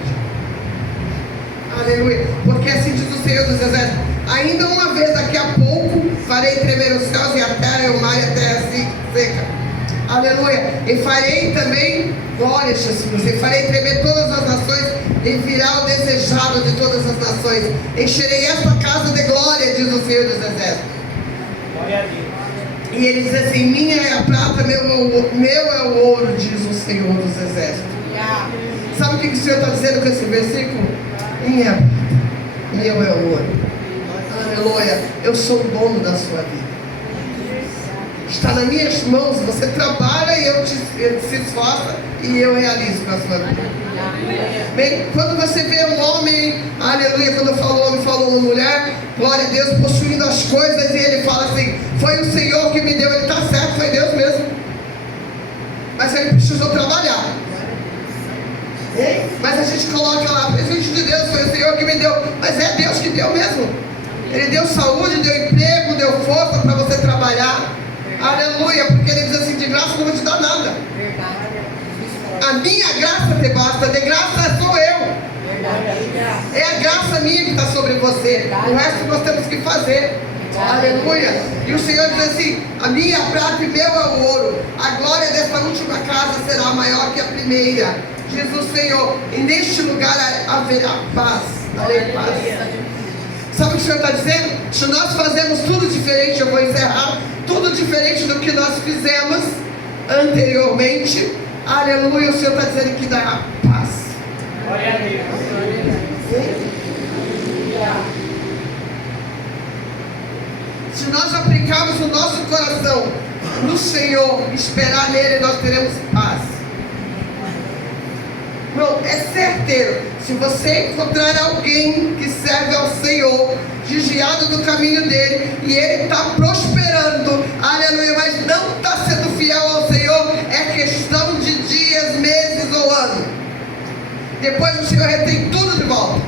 Aleluia. Porque assim diz o Senhor dos Exércitos, ainda uma vez daqui a pouco farei tremer os céus e a terra e o mar e a terra seca. Aleluia. E farei também, glória a Jesus, e farei tremer todas as nações e virá o desejado de todas as nações. Encherei esta casa de glória, diz o Senhor dos Exércitos. Glória a Deus. E ele diz assim, minha é a prata, meu é o ouro, diz o Senhor dos Exércitos. Sabe o que o Senhor está dizendo com esse versículo? Minha é a prata, meu é o ouro. Aleluia. Eu sou o dono da sua vida. Está nas minhas mãos, você trabalha e eu se esforça e eu realizo com a sua vida. Bem, quando você vê um homem, aleluia, quando eu falo homem, falo uma mulher, glória a Deus, possuindo as coisas, e ele fala assim, foi o Senhor que me deu, ele está certo, foi Deus mesmo. Mas ele precisou trabalhar. Mas a gente coloca lá, presente de Deus, foi o Senhor que me deu, mas é Deus que deu mesmo. Ele deu saúde, deu emprego, deu força para você trabalhar. Aleluia, porque ele diz assim, de graça não vou te dar nada. A minha graça te basta, de graça sou eu. É a graça minha que está sobre você. O resto nós temos que fazer. Aleluia. E o Senhor diz assim, a minha prata e meu é o ouro. A glória desta última casa será maior que a primeira, diz o Senhor. E neste lugar haverá paz. Paz. Sabe o que o Senhor está dizendo? Se nós fazemos tudo diferente, eu vou encerrar, tudo diferente do que nós fizemos anteriormente, aleluia, o Senhor está dizendo que dá paz. Glória a Deus. Se nós aplicarmos o nosso coração no Senhor, esperar nele, nós teremos paz. Não, é certeiro. Se você encontrar alguém que serve ao Senhor, desviado do caminho dele, e ele está prosperando, aleluia, mas não está sendo fiel ao Senhor, é questão de dias, meses ou anos. Depois o Senhor retém tudo de volta.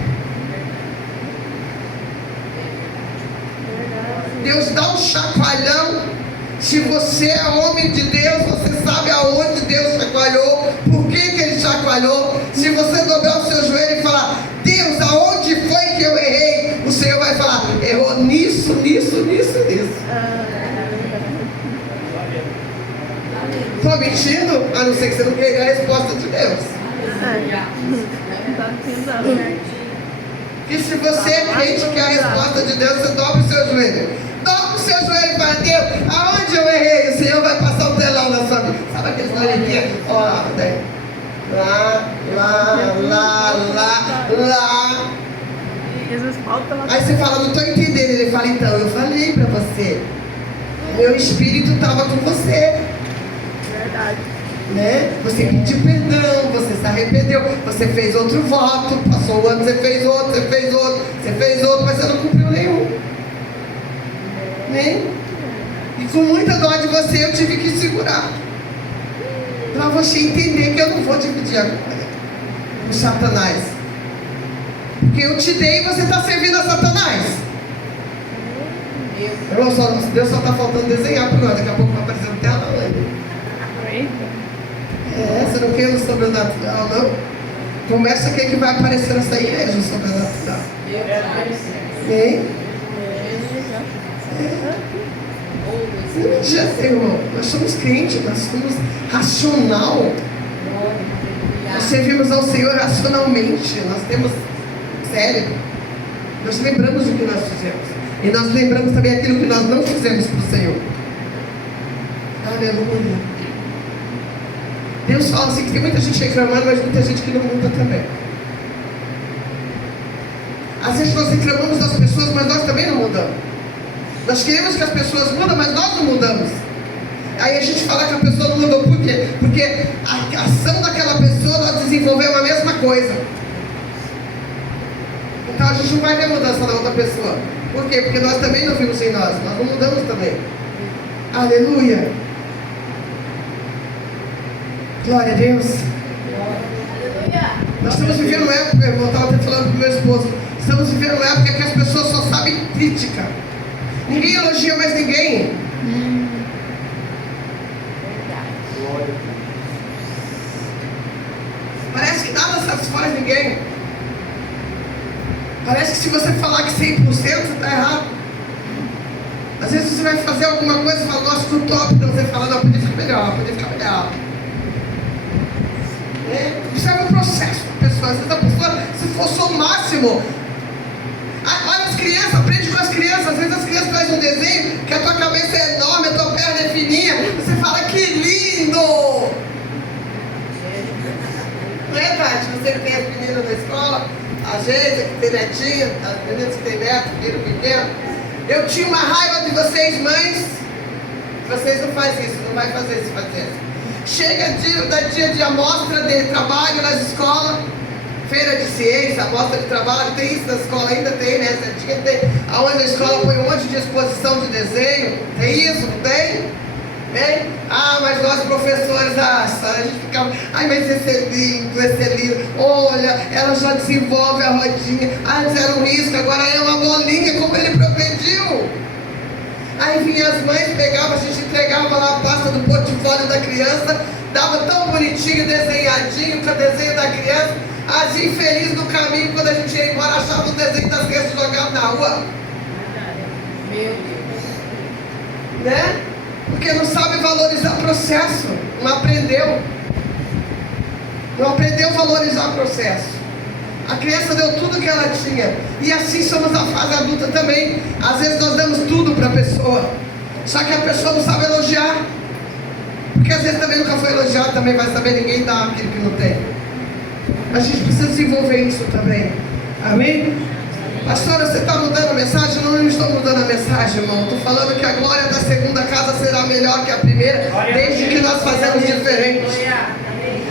Deus dá um chacoalhão. Se você é homem de Deus, você sabe aonde Deus chacoalhou, por que ele chacoalhou. Se você dobrar o seu joelho e falar, Deus, aonde foi que eu errei? O Senhor vai falar, errou nisso, nisso, nisso, nisso. Estou mentindo? A não ser que você não queira a resposta de Deus. E se você é crente que é a resposta de Deus, você dobra o seu joelho. Dobra o seu joelho e fala, Deus, aonde eu errei? O Senhor vai passar o telão na sua vida. Sabe aqueles olhinhos? Ó, né? Lá. Aí você fala, não estou entendendo. Ele fala, então, eu falei para você. Meu espírito estava com você. Verdade. Né? Você pediu perdão, você se arrependeu, você fez outro voto, passou o ano, você fez outro, mas você não cumpriu nenhum. Né? E com muita dó de você eu tive que segurar. Para você entender que eu não vou dividir a glória com Satanás. Porque eu te dei e você está servindo a Satanás. Deus só está faltando desenhar por nós, daqui a pouco vai aparecer no tela. Você não quer o sobrenatural, não? Começa a quem que vai aparecer nessa igreja, o sobrenatural. Já, irmão, nós somos crentes, nós somos racional. Nós servimos ao Senhor racionalmente. Nós temos cérebro. Nós lembramos do que nós fizemos. E nós lembramos também aquilo que nós não fizemos para o Senhor. Aleluia. Deus fala assim que tem muita gente reclamando, mas muita gente que não muda também. Às vezes nós reclamamos das pessoas, mas nós também não mudamos. Nós queremos que as pessoas mudem, mas nós não mudamos. Aí a gente fala que a pessoa não mudou, por quê? Porque a ação daquela pessoa, nós desenvolvemos a mesma coisa. Então a gente não vai ver mudança na outra pessoa. Por quê? Porque nós também não vimos em nós não mudamos também. Aleluia. Glória a Deus. Nós estamos vivendo uma época, meu irmão, estava até falando com meu esposo, estamos vivendo uma época que as pessoas só sabem crítica. Ninguém elogia mais ninguém. Parece que nada satisfaz ninguém. Parece que se você falar que 100% você está errado. Às vezes você vai fazer alguma coisa e fala, nossa, estou top. Então você fala, não, podia ficar melhor, podia ficar melhor. Observa o processo da pessoa. Às vezes a pessoa se esforçou o máximo. Olha as crianças, aprende com as crianças. Às vezes as crianças fazem um desenho que a tua cabeça é enorme, a tua perna é fininha. Você fala, que lindo! Não é, Tati? Você que tem as meninas na escola, a Geisa que tem netinha, as meninas que tem neto, filho pequeno. Eu tinha uma raiva de vocês, mães. Vocês não fazem isso, não vai fazer isso, fazer. Chega dia de amostra de trabalho nas escolas, feira de ciência, amostra de trabalho, tem isso na escola, ainda tem, né? Tem, aonde a escola põe um monte de exposição de desenho, tem isso, não tem? Tem? Ah, mas nós professores, a gente ficava, ai, mas esse é lindo, olha, ela já desenvolve a rodinha, antes era um risco, agora é uma bolinha, como ele progrediu. Aí vinha as mães, pegavam, a gente entregava lá a pasta do portfólio da criança, dava tão bonitinho, desenhadinho, com o desenho da criança, as infelizes no caminho, quando a gente ia embora, achava o desenho das crianças jogadas na rua. Meu Deus. Né? Porque não sabe valorizar o processo, não aprendeu a valorizar o processo. A criança deu tudo que ela tinha. E assim somos na fase adulta também. Às vezes nós damos tudo para a pessoa, só que a pessoa não sabe elogiar. Porque às vezes também nunca foi elogiado, também vai saber ninguém dar aquilo que não tem. A gente precisa desenvolver isso também. Amém? Pastora, você está mudando a mensagem? Não, eu não estou mudando a mensagem, irmão. Estou falando que a glória da segunda casa será melhor que a primeira, desde que nós fazemos diferente.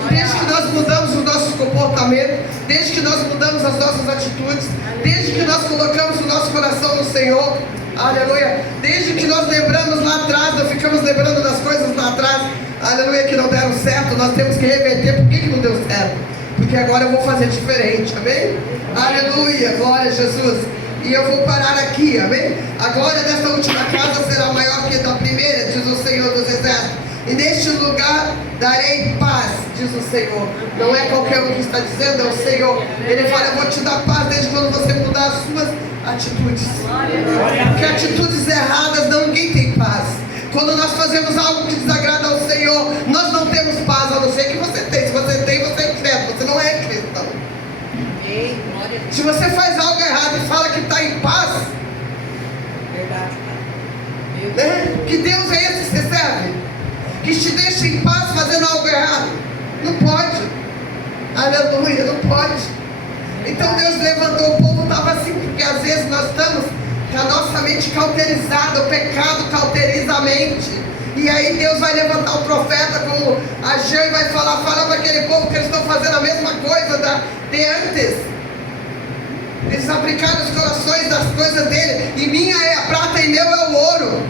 Desde que nós mudamos os nossos comportamentos, desde que nós mudamos as nossas atitudes, desde que nós colocamos o nosso coração no Senhor, aleluia, desde que nós lembramos lá atrás, nós ficamos lembrando das coisas lá atrás, aleluia, que não deram certo, nós temos que reverter. Por que não deu certo? Porque agora eu vou fazer diferente, amém? Aleluia, glória a Jesus. E eu vou parar aqui, amém? A glória desta última casa será maior que a da primeira, diz o Senhor dos Exércitos. E neste lugar darei paz, diz o Senhor. Não é qualquer um que está dizendo, é o Senhor. Ele fala, eu vou te dar paz desde quando você mudar as suas atitudes. Porque atitudes erradas, ninguém tem paz. Quando nós fazemos algo que desagrada ao Senhor, nós não temos paz, a não ser que você tem. Se você tem, você é cristão. Você não é cristão. Se você faz algo errado e fala que está em paz, né? Que Deus é esse que você serve? Que te deixa em paz fazendo algo errado? Não pode. Aleluia, não pode. Então Deus levantou, o povo estava assim, porque às vezes nós estamos com a nossa mente cauterizada, o pecado cauteriza a mente. E aí Deus vai levantar o profeta como Ageu e vai fala para aquele povo que eles estão fazendo a mesma coisa de antes. Eles aplicaram os corações das coisas dele, e minha é a prata e meu é o ouro.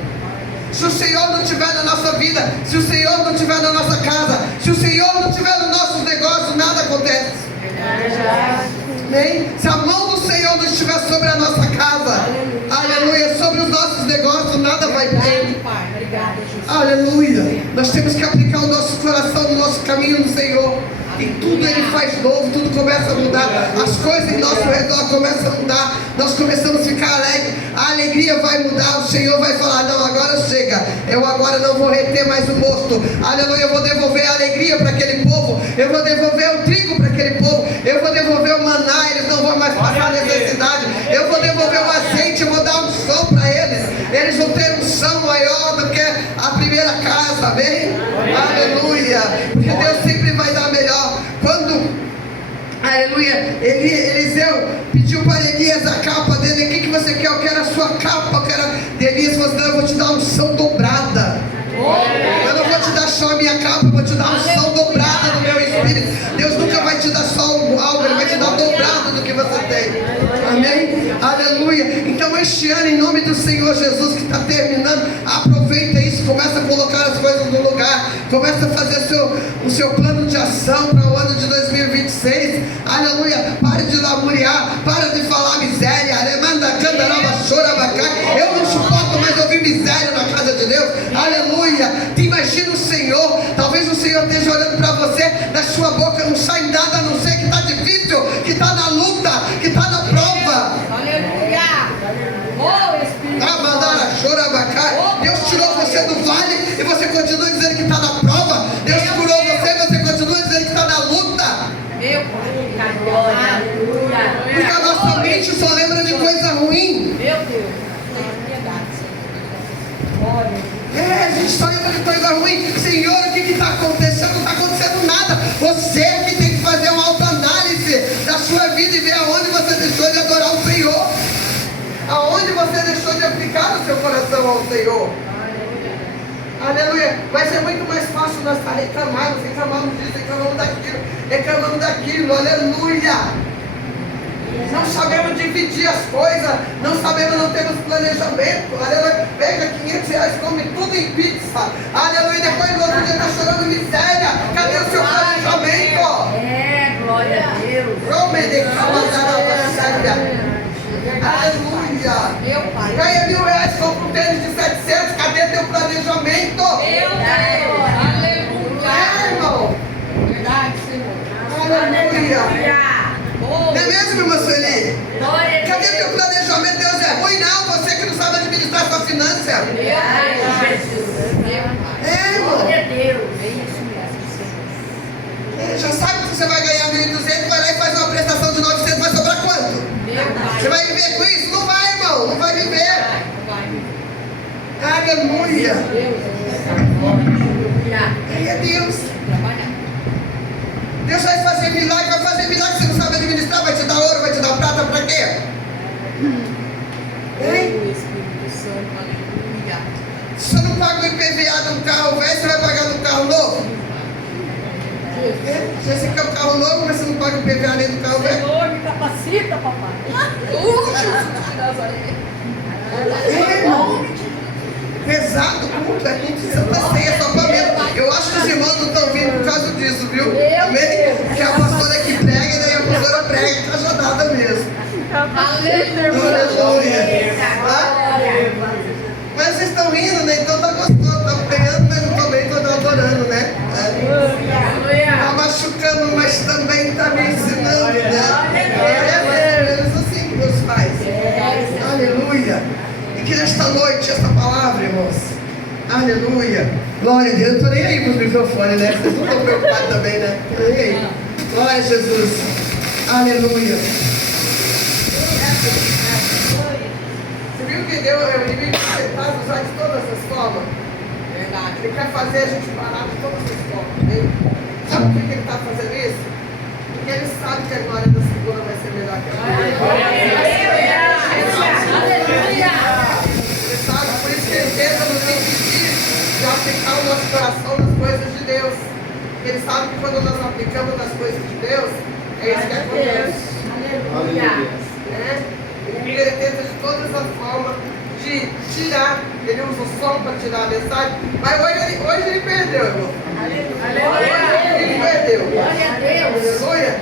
Se o Senhor não estiver na nossa vida, se o Senhor não estiver na nossa casa, se o Senhor não estiver nos nossos negócios, nada acontece. Amém? Se a mão do Senhor não estiver sobre a nossa casa, aleluia, sobre os nossos negócios, nada vai bem. Aleluia. Nós temos que aplicar o nosso coração no nosso caminho no Senhor. E tudo Ele faz novo, tudo começa a mudar. As coisas em nosso redor começam a mudar. Nós começamos a ficar alegres. A alegria vai mudar. O Senhor vai falar, não, agora chega. Eu agora não vou reter mais o mosto. Aleluia, eu vou devolver a alegria para aquele povo. Eu vou devolver o trigo para aquele povo. Eu vou devolver o maná, eles não vão mais passar necessidade. Eu vou devolver o azeite, eu vou dar um som para eles. Eles vão ter um som maior do que a primeira casa, amém? Aleluia. Porque Deus sempre vai dar melhor. Quando, aleluia, Eliseu pediu para Elias Elias, a capa dele, o que você quer? Eu quero a sua capa, eu quero. Elias falou assim, não, eu vou te dar uma unção dobrada. Eu não vou te dar só a minha capa, eu vou te dar uma unção dobrada do meu espírito. Deus nunca vai te dar só algo, Ele vai te dar dobrado do que você tem. Amém? Aleluia. Então este ano, em nome do Senhor Jesus, que está terminando, aproveita isso, começa a colocar as coisas no lugar, começa a fazer o seu plano de ação para o ano de 2026. Aleluia. Pare de lamuriar, para de falar miséria. Eu não suporto mais ouvir miséria na casa de Deus. Aleluia. Te imagina o Senhor, talvez o Senhor esteja olhando para você, da sua boca não sai nada a não ser que está difícil, que está na luta, que está na prova. Aleluia. Oh, Espírito Santo. Deus tirou você do vale e você continua dizendo que está na prova. Deus curou você e você continua dizendo que está na luta. Meu Pai, aleluia. Porque a nossa mente só lembra de coisa ruim. Meu Deus, A gente só lembra de coisa ruim. Senhor, o que está acontecendo? Não está acontecendo nada. Você que tem que fazer uma autoanálise da sua vida e ver aonde você deixou de adorar o Senhor. Aonde você deixou de aplicar o seu coração ao Senhor. Aleluia. Vai ser muito mais fácil nós estar reclamando disso, reclamando daquilo. Aleluia. Não sabemos dividir as coisas, não temos planejamento. Aleluia. Pega R$500, come tudo em pizza. Aleluia. Depois no outro dia está chorando miséria. Cadê o seu planejamento? é, glória a Deus. Aleluia. Meu Pai. Ganha R$1.000, compra um tênis de 700. Cadê teu planejamento? Meu Deus. Aleluia. Irmão. Verdade, Senhor. Aleluia. Não é mesmo, irmã Sueli? Glória a Cadê Deus. teu planejamento? Deus é ruim, não. Você que não sabe administrar sua finança. Meu Deus, Jesus. Meu Pai. Irmão. Glória a Deus. É isso mesmo, Senhor. Já sabe que você vai ganhar 1.200, vai lá e faz uma prestação de 900, vai sobrar quanto? Meu Pai. Você vai viver com isso? Não vai, irmão. Não vai viver. Vai. Aleluia. Deus. Aleluia. Aí é Deus. Trabalhar. Deus vai fazer milagre, você não sabe administrar, vai te dar ouro, vai te dar prata, pra quê? Hein? O Espírito Santo, aleluia. Se você não paga o IPVA de um carro velho, você vai pagar de um carro novo? Você quer um carro novo, mas você não paga o IPVA nem do carro velho? Senhor, me capacita, papai. Jesus de Nazaré. Irmão, pesado, culto, é culto de Santa Ceia, só para ver. Eu acho que os irmãos não estão vindo por causa disso, viu? Amém? Porque a pastora que prega, daí a pastora prega e está ajudada mesmo. Aleluia. Mas vocês estão rindo, né? Então tá gostoso, tá pegando, mas eu também estou adorando, né? Tá machucando, mas também tá me ensinando, né? É assim que Deus faz. Aleluia. E que nesta noite, esta palavra, irmãos. Aleluia. Glória a Deus. Eu tô nem aí com os microfones, né? Vocês não estão preocupados também, né? Tô nem aí. Glória a Jesus. Aleluia. Você viu que Deus é o inimigo que tenta usar de todas as formas? Verdade. Ele quer fazer a gente parar de todas as formas. Né? Sabe por que ele está fazendo isso? Porque ele sabe que a glória da segunda vai ser melhor que a primeira. Ele sabe, por isso que ele tenta nos impedir de aplicar o nosso coração nas coisas de Deus. Porque ele sabe que quando nós aplicamos nas coisas de Deus, é isso que acontece. Ele tenta de todas as formas de tirar. Ele usa o som para tirar a mensagem. Mas hoje ele perdeu, irmão. Hoje ele perdeu. Glória a Deus. Aleluia.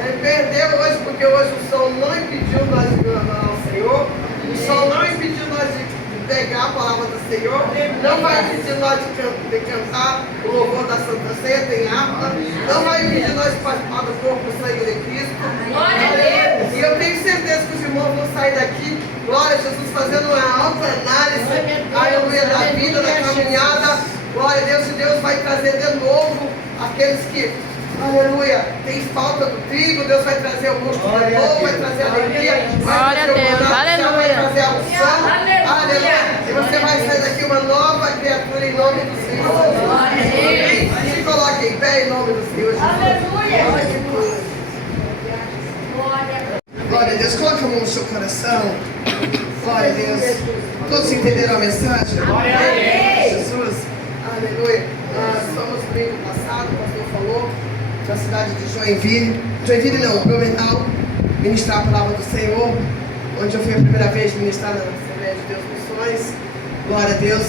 Ele perdeu hoje porque hoje o som não impediu nós de adorar ao Senhor. O som não impediu nós de pegar a palavra do Senhor. Não vai impedir nós de cantar o louvor da Santa Ceia, tem harpa. Não vai impedir nós de participar do corpo e sangue de Cristo. Glória a Deus. E eu tenho certeza que os irmãos vão sair daqui, glória a Jesus, fazendo uma autoanálise, aleluia, da vida, da caminhada. Glória a Deus, e Deus vai trazer de novo aqueles que, aleluia, tem falta do trigo. Deus vai trazer o músculo de novo, vai trazer a alegria, vai trazer o maná, vai trazer a unção, aleluia. E você vai sair daqui uma nova criatura em nome do Senhor. Amém? Se coloque em pé em nome do Senhor Jesus. Aleluia. Glória a Deus, coloque Coloca a mão no seu coração. Glória a Deus. Todos entenderam a mensagem? Glória a Deus. Jesus. Aleluia. Nós fomos no domingo passado, o pastor falou, da cidade de Joinville. Joinville não, Blumenau. Ministrar a palavra do Senhor. Onde eu fui a primeira vez ministrar na Assembleia de Deus Missões. Glória a Deus.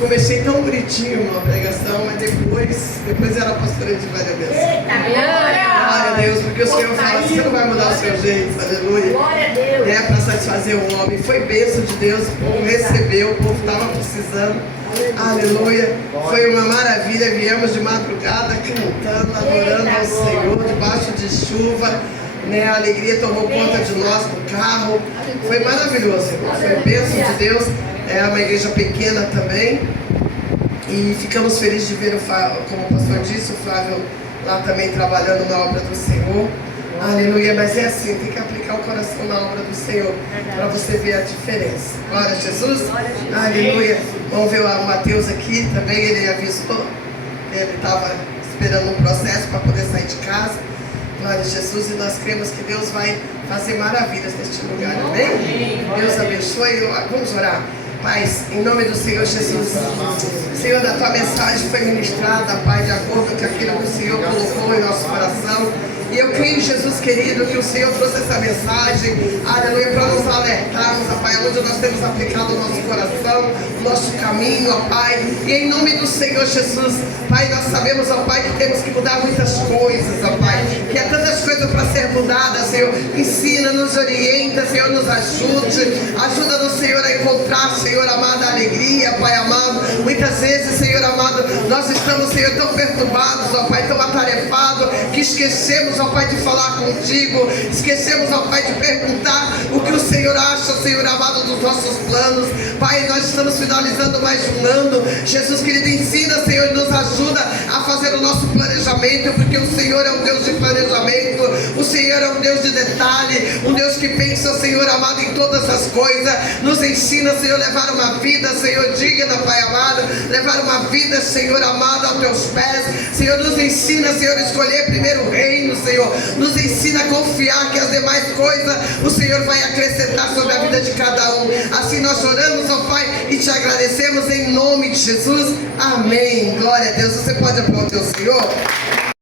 Comecei tão bonitinho uma pregação, mas depois era a pastora de várias vezes. Glória a Deus, porque o Senhor fala assim, você não vai mudar o seu jeito, aleluia. Glória a Deus. É para satisfazer o homem. Foi bênção de Deus, o povo recebeu, o povo estava precisando. Aleluia. Foi uma maravilha. Viemos de madrugada cantando, adorando ao Senhor, debaixo de chuva. Né? A alegria tomou conta de nós no carro. Foi maravilhoso. Foi bênção de Deus. É uma igreja pequena também. E ficamos felizes de ver, como o pastor disse, o Flávio lá também trabalhando na obra do Senhor. Aleluia, mas é assim, tem que aplicar o coração na obra do Senhor para você ver a diferença. Glória a Jesus. Aleluia. Vamos ver o Mateus aqui também, ele avisou. Ele estava esperando um processo para poder sair de casa. Glória a Jesus, e nós cremos que Deus vai fazer maravilhas neste lugar, amém? Deus abençoe. Vamos orar. Pai, em nome do Senhor Jesus, Senhor, a tua mensagem foi ministrada, Pai, de acordo com aquilo que o Senhor colocou em nosso coração. E eu creio, Jesus querido, que o Senhor trouxe essa mensagem, aleluia, para nos alertarmos, ó Pai, onde nós temos aplicado o nosso coração, o nosso caminho, ó Pai. E em nome do Senhor Jesus, Pai, nós sabemos, ó Pai, que temos que mudar muitas coisas, ó Pai. Que há tantas coisas para ser mudadas, Senhor. Ensina, nos orienta, Senhor, nos ajude. Ajuda-nos, Senhor, a encontrar, Senhor amado, a alegria, Pai amado. Muitas vezes, Senhor amado, nós estamos, Senhor, tão perturbados, ó Pai, tão atarefados, que esquecemos, ó Pai, de falar contigo. Esquecemos, ó Pai, de perguntar o que o Senhor acha, Senhor amado, dos nossos planos. Pai, nós estamos finalizando mais um ano. Jesus querido, ensina, Senhor, e nos ajuda a fazer o nosso planejamento, porque o Senhor é um Deus de planejamento. O Senhor é um Deus de detalhe, um Deus que pensa, Senhor amado, em todas as coisas. Nos ensina, Senhor, a levar uma vida, Senhor, digna, Pai amado. Levar uma vida, Senhor amado, aos teus pés. Senhor, nos ensina, Senhor, a escolher primeiro o reino, Senhor. Nos ensina a confiar que as demais coisas o Senhor vai acrescentar sobre a vida de cada um. Assim nós oramos, ó Pai, e te agradecemos em nome de Jesus. Amém. Glória a Deus. Você pode aplaudir o Senhor?